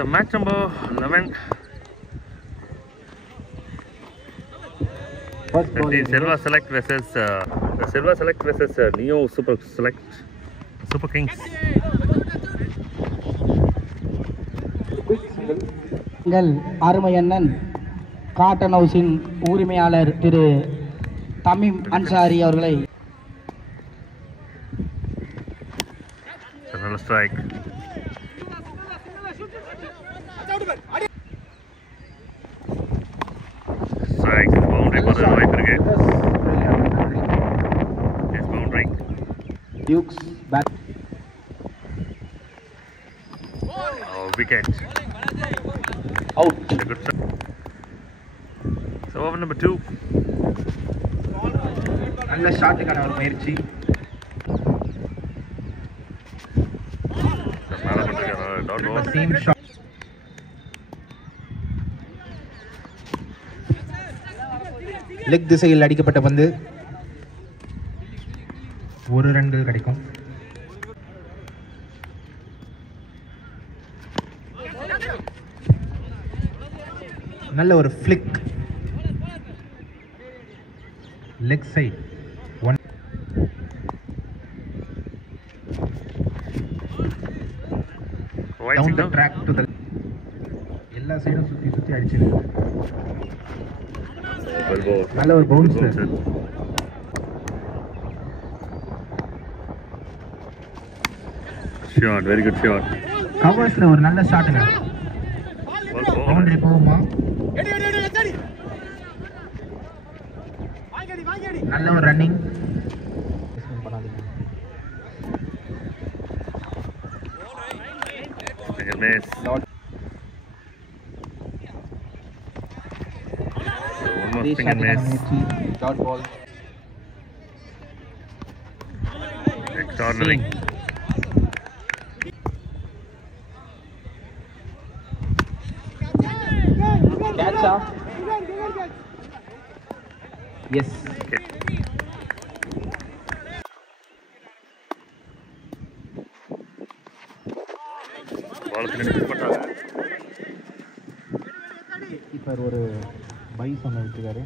So match number 11. The Silva Select versus Neo Super Select Super Kings. அருமையண்ணன் cotton ஹவுஸின் உரிமையாளர் திரு Tamim Ansari அவர்களை Another strike. Strike. Boundary for the right cricket. Yes, boundary. Dukes back. Oh, wicket. Out. A good strike. So over number 2. நல்ல ஷாட்டுக்கான ஒரு முயற்சி. Same shot. Leg திசையில் அடிக்கப்பட்ட பந்து ஒரு ரன்கள் கிடைக்கும். நல்ல ஒரு flick leg side down the track to the எல்லா சைடும் சுத்தி அடிச்சிருக்கு. நல்ல ஒரு bounce. Shot, very good shot. கவர்ஸ்ல ஒரு நல்ல ஷாட்டுங்க. பவுண்டரி போகுமா? நல்ல ஒரு running. Miss. Almost finger miss. Dot ball. Extraordinary. Catch up. Yes. Okay. Keeper ஒரு பைஸ் ஒன்று விட்டுருக்காரு.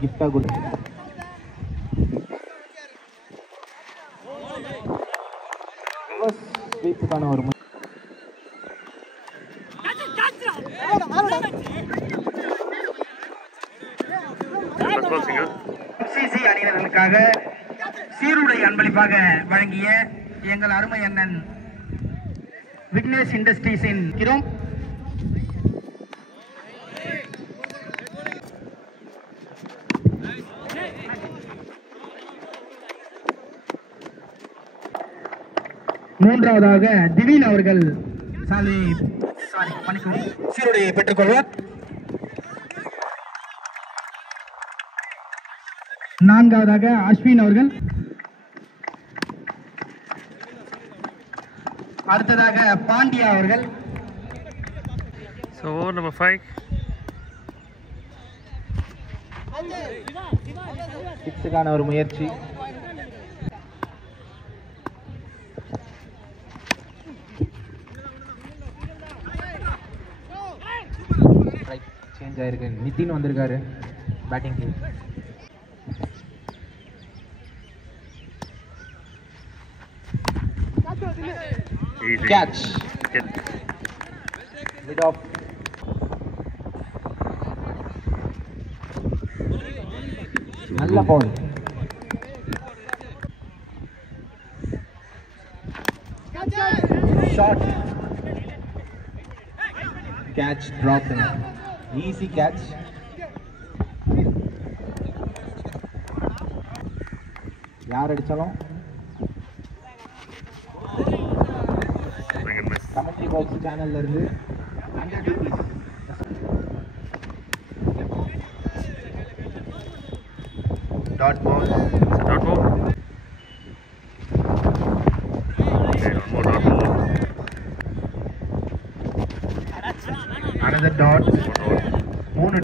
கிஃப்டாக கொடுத்து ஸ்வீப்புக்கான ஒரு MCC அணியினர்களுக்காக சீருடை அன்பளிப்பாக வழங்கிய எங்கள் அருமை அண்ணன் விக்னேஷ் இண்டஸ்ட்ரீஸின் கிரோம் மூன்றாவதாக திவீன் அவர்கள் சீருடையை பெற்றுக்கொள்வார். நான்காவதாக அஸ்வின் அவர்கள், அடுத்ததாக பாண்டியா அவர்கள். So over number 5. 6க்கான ஒரு முயற்சி. சேஞ்ச் ஆயிருக்கு. நிதின் வந்திருக்காரு பேட்டிங்க்கு. Easy. Catch. Mid off. நல்ல பால். Shot. Catch dropped in. Easy catch. யார் அடிச்சாலும் கமெண்ட்ரி பாக்ஸ் சேனல்ல இருந்து 100 rupees. Dot ball. Dot ball. Okay, one more dot ball. Another dot. Moon.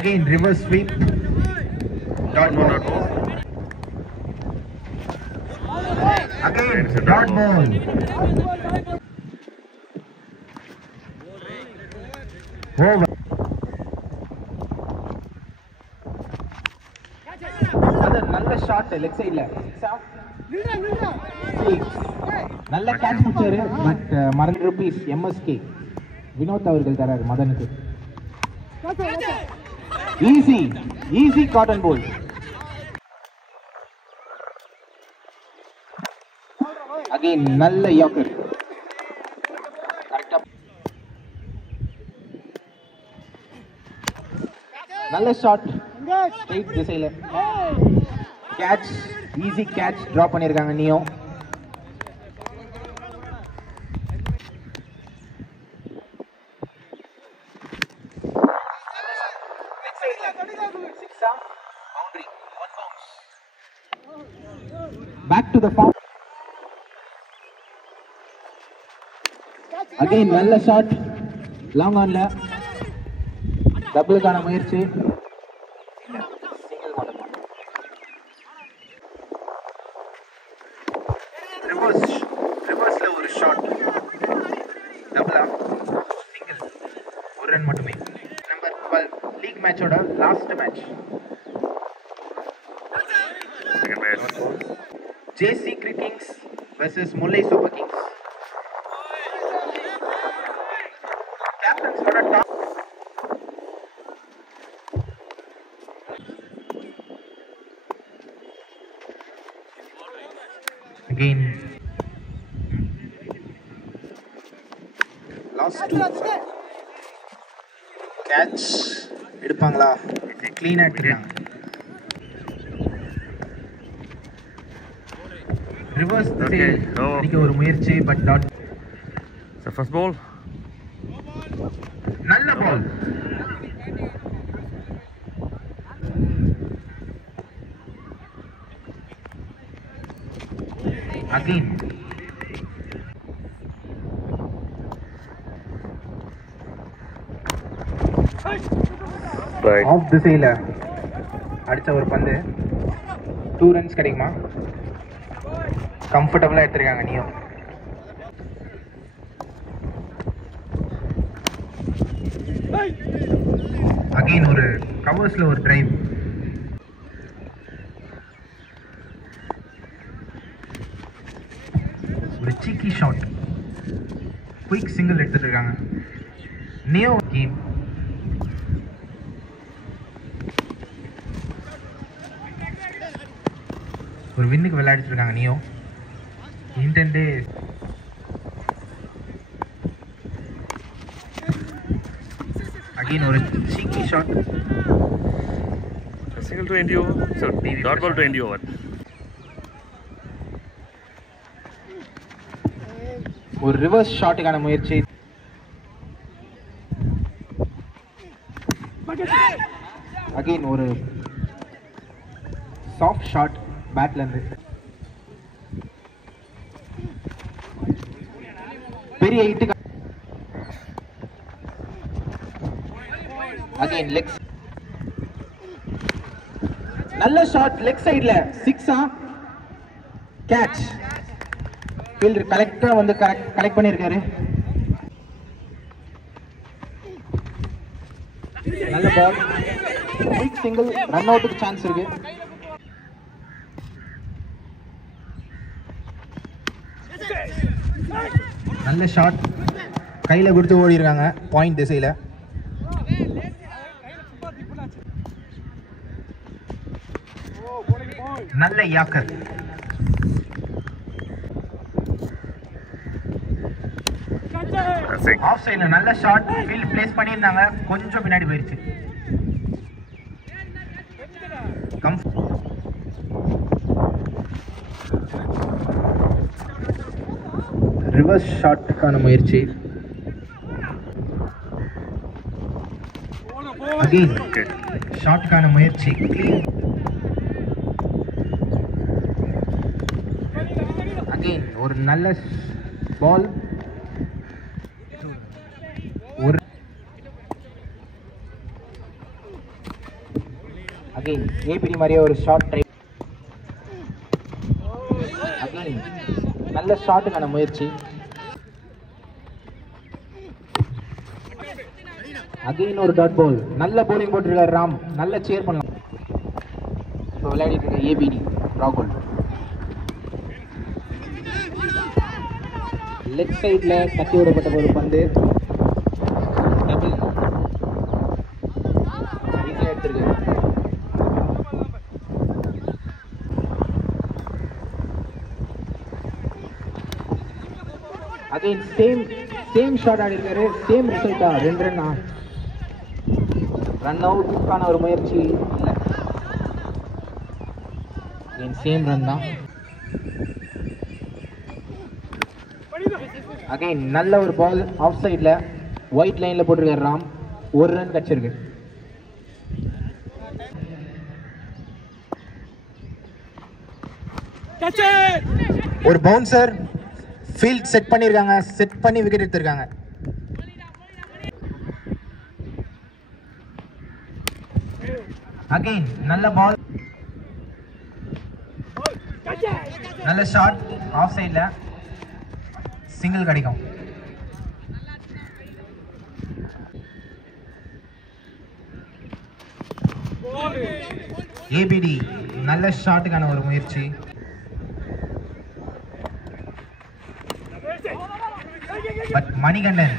Again reverse sweep. Dot ball. Dot ball. Again dot ball. Over. நல்ல shot leg சைடுல. நல்ல catch பிடிச்சாரு. But மறந்து rupees MSK Vinod அவர்கள் தராரு மதனுக்கு. ஈஸி காட்டன் போல். அகைன் நல்ல யாக்கர். கரெக்டா நல்ல ஷாட் ஸ்ட்ரைட் திசையில. கேட்ச் ஈஸி கேட்ச் டிராப் பண்ணிருக்காங்க நியோ. Back to the farm. Again நல்ல ஷாட் லாங் ஆன்ல. டபுளுக்கான முயற்சி. ரிவர்ஸ்ல ஒரு ஷாட். டபுளா சிங்கிள். ஒரு ரன் மட்டுமே. நம்பர் 12 லீக் மேட்சோட last match. JC Kings versus Mullai Super Kings. Captains for a top. Again. Last two. Catch. எடுப்பாங்களா? Clean எடுத்துட்டாங்க. Reverse அடிக்க ஒரு முயற்சி பட் டாட். First ball. நல்ல பால். அகைன் ஆஃப் திசையில அடிச்ச ஒரு பந்து. 2 ரன்ஸ் கிடைக்குமா? கம்ஃபர்டபுளா எடுத்திருக்காங்க நியோ. அகைன் ஒரு கவர்ஸ்ல ஒரு டிரைவ். ஒரு சீக்கி ஷாட். குயிக் சிங்கிள் எடுத்துட்டு இருக்காங்க நியோ டீம். ஒரு வின்னுக்கு விளையாடிட்டு இருக்காங்க நியோ. இன்டென்டே அகைன் ஒரு சீக்கி shot. Single to end over. So dot ball to end over. ஒரு ரிவர்ஸ் ஷாட்டுக்கான முயற்சி. அகைன் ஒரு சாஃப்ட் ஷாட் பேட்ல இருந்து. பெரிய ஹிட். Again leg. நல்ல ஷாட் லெக் சைடுல. 6 கேட்ச். ஃபீல்டர் கரெக்டா வந்து கலெக்ட் பண்ணிருக்காரு. நல்ல பால். Quick single. ரன் அவுட்டுக்கு சான்ஸ் இருக்கு. நல்ல ஷாட் கையில கொடுத்து ஓடி இருக்காங்க பாயிண்ட் திசையில. நல்ல யாக்கர். ஆஃப் சைடுல நல்ல ஷாட். ஃபீல்ட் பிளேஸ் பண்ணியிருந்தாங்க. கொஞ்சம் பின்னாடி போயிருச்சு. ரிவர்ஸ் ஷாட்டுக்கான முயற்சி. அகைன் ஷாட்டுக்கான முயற்சி. கிளீன். அகைன் ஒரு நல்ல பால். ஒரு அகைன் ஏபிடி மாதிரியே ஒரு ஷார்ட் ட்ரை. அகைன் நல்ல நல்ல ஷாட்டுக்கான முயற்சி. அகைன் ஒரு டாட் பால். நல்ல bowling போட்டிருக்காரு ராம். நல்ல சேர் பண்ணலாம். இப்போ விளையாடிட்டு இருக்க ஏபிடி ராகுல். லெக் சைட்ல தட்டி விடப்பட்ட ஒரு பந்து. டபுள் ஈஸியாக எடுத்திருக்கு. அகைன் சேம் ஷாட் ஆடி இருக்காரு. சேம் ரிசல்ட்டா? 2 ரன்னா. ரன் அவுட்டுக்கான ஒரு முயற்சி இல்லை. சேம் ரன் தான். அகைன் நல்ல ஒரு பால் ஆஃப் சைட்ல ஒயிட் லைன்ல போட்டிருக்காரு ராம். 1 ரன் கிடைச்சிருக்கு. ஒரு பவுன்சர் ஃபீல்ட் செட் பண்ணிருக்காங்க. செட் பண்ணி விக்கெட் எடுத்திருக்காங்க. அகைன் நல்ல பால். நல்ல ஷாட் ஆஃப் சைட்ல. சிங்கிள் கிடைக்கும். ஏபிடி நல்ல ஷாட்டுக்கான ஒரு முயற்சி. பட் மணிகண்டன்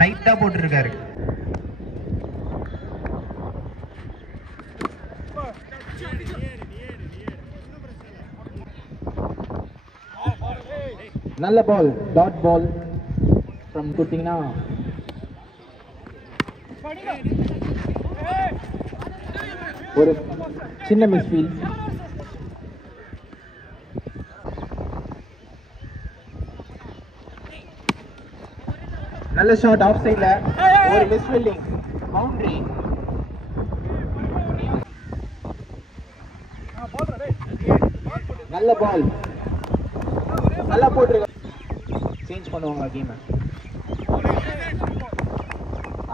டைட்டா போட்டிருக்காரு. நல்ல பால் டாட் பால் ஃப்ரம் கொடுத்தீங்கன்னா ஒரு சின்ன மிஸ்ஃபீல். நல்ல ஷாட் ஆஃப் சைட்ல. ஒரு மிஸ்ஃபீல்டிங். பவுண்டரி. நல்ல பால். நல்லா போட்டிருக்க. சேஞ்ச் பண்ணுவாங்க கேம்.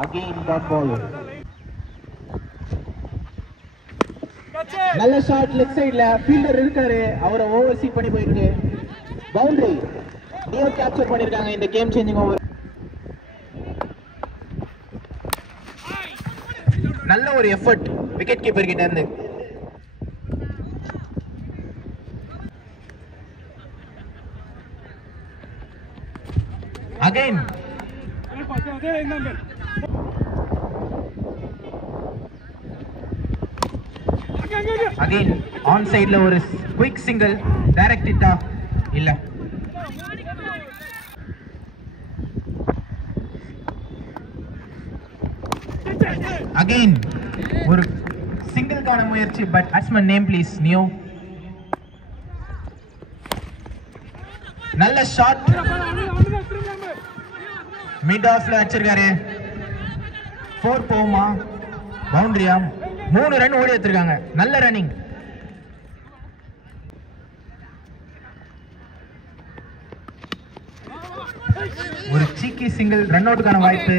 Again dot ball. நல்ல ஷாட் லெஃப்ட் சைடுல. ஃபீல்டர் இருக்காரு. அவரை ஓவர் சீட் பண்ணி போயிருக்கு. பவுண்டரி. நியோ கேப்சர் பண்ணிருக்காங்க இந்த கேம் சேஞ்சிங் ஓவர். நல்ல ஒரு எஃபர்ட் விக்கெட் கீப்பர் கிட்ட இருந்து. Again. Again on side la ஒரு quick single direct hit இல்ல. Again ஒரு single கான முயற்சி. but batsman name please. Neo. நல்ல ஷாட். மிட் ஆஃப்ல அடிச்சிருக்காரு. 4 போமா. பவுண்டரியா? 3 ரன் ஓடி எடுத்திருக்காங்க. நல்ல ரன்னிங். ஒரு சீக்கி சிங்கிள். ரன் அவுட்டுக்கான வாய்ப்பு.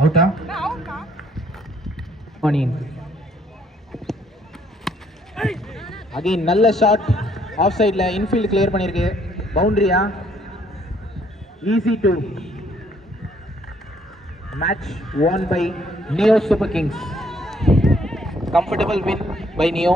அவுட்டா? அகைன் நல்ல ஷாட் ஆஃப் சைட்ல. இன்ஃபீல்ட் கிளியர் பண்ணிருக்கு. பவுண்டரியா? easy to match won by Neo Super Kings. Comfortable win by Neo.